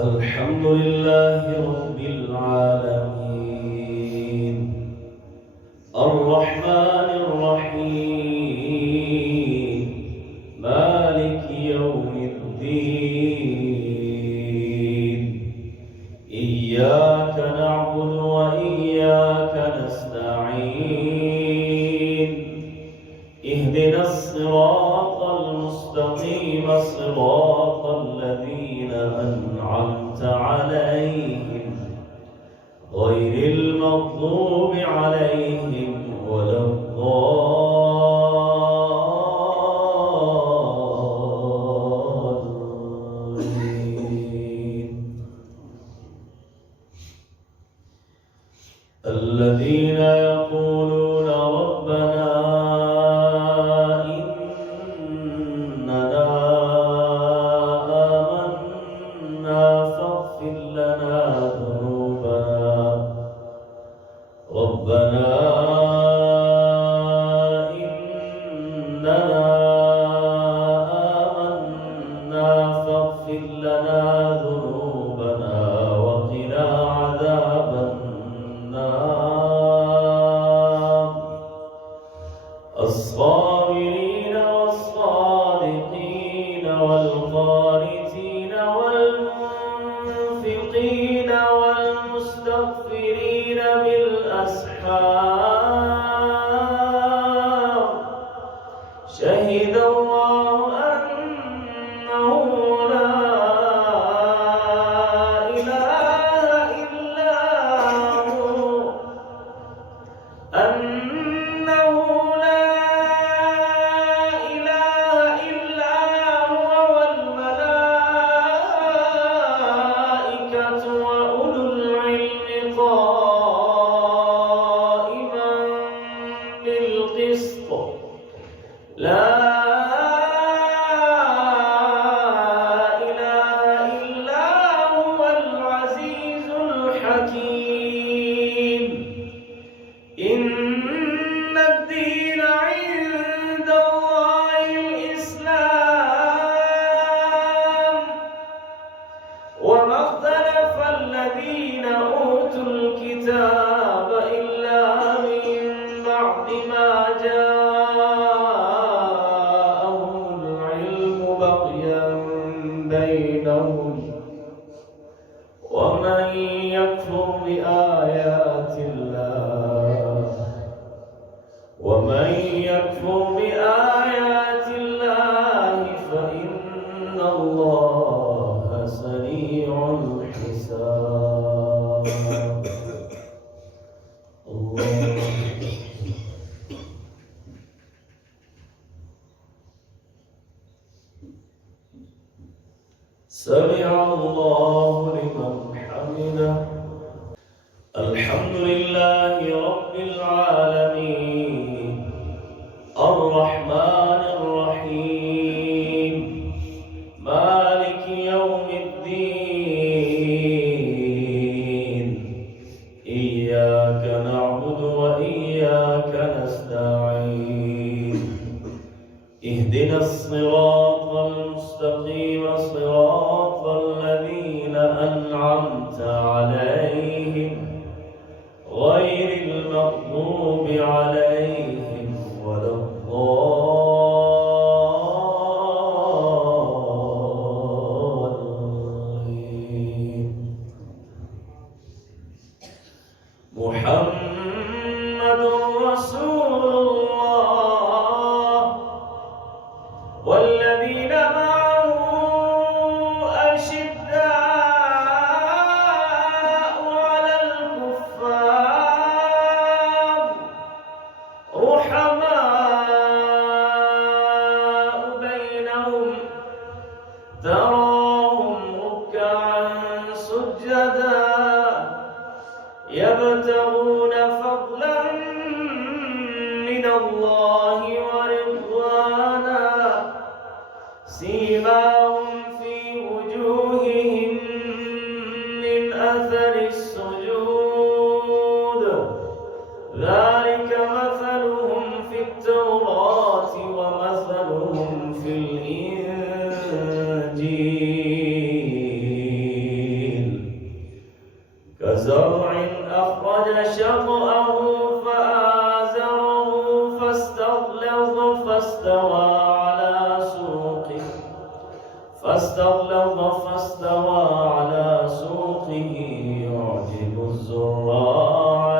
الحمد لله رب العالمين الرحمن الرحيم مالك يوم الدين إياك نعبد وإياك نستعين اهدنا الصراط المستقيم صراط الذين أنعمت عليهم غير المغضوب عليهم ولا الضالين الذين يقولون ربنا إننا آمنا فاغفر لنا ذنوبنا وقنا عذاب النار الصابرين والصادقين والقانتين والمنفقين والمستغفرين بالأسحار شهد الله أنه لا إله إلا هو أنه لا إله إلا هو والملائكة وأولو العلم قائما بالقسط لا إله إلا هو العزيز الحكيم إن الدين عند الله الإسلام وما اختلف الذين أوتوا الكتاب إلا من بعد ما جاءهم العلم بغيا بينهم ومن يكفر بآيات الله فإن الله سريع الحساب سمع الله لمن حمده الحمد لله رب العالمين الرحمن الرحيم مالك يوم الدين إياك نعبد وإياك نستعين اهدنا الصراط المستقيم صراط الذين أنعمت عليهم غير المغضوب عليهم ولا الضالين محمد رسول الله والذين معه أشداء على الكفار رحماء بينهم تراهم ركعا سجدا يبتغون فضلا من الله ورضوانا سيماهم في وجوههم من أثر السجود ذلك مثلهم في التوراة ومثلهم في الإنجيل فاستغلظ فاستوى على سوقه يعجب الزراع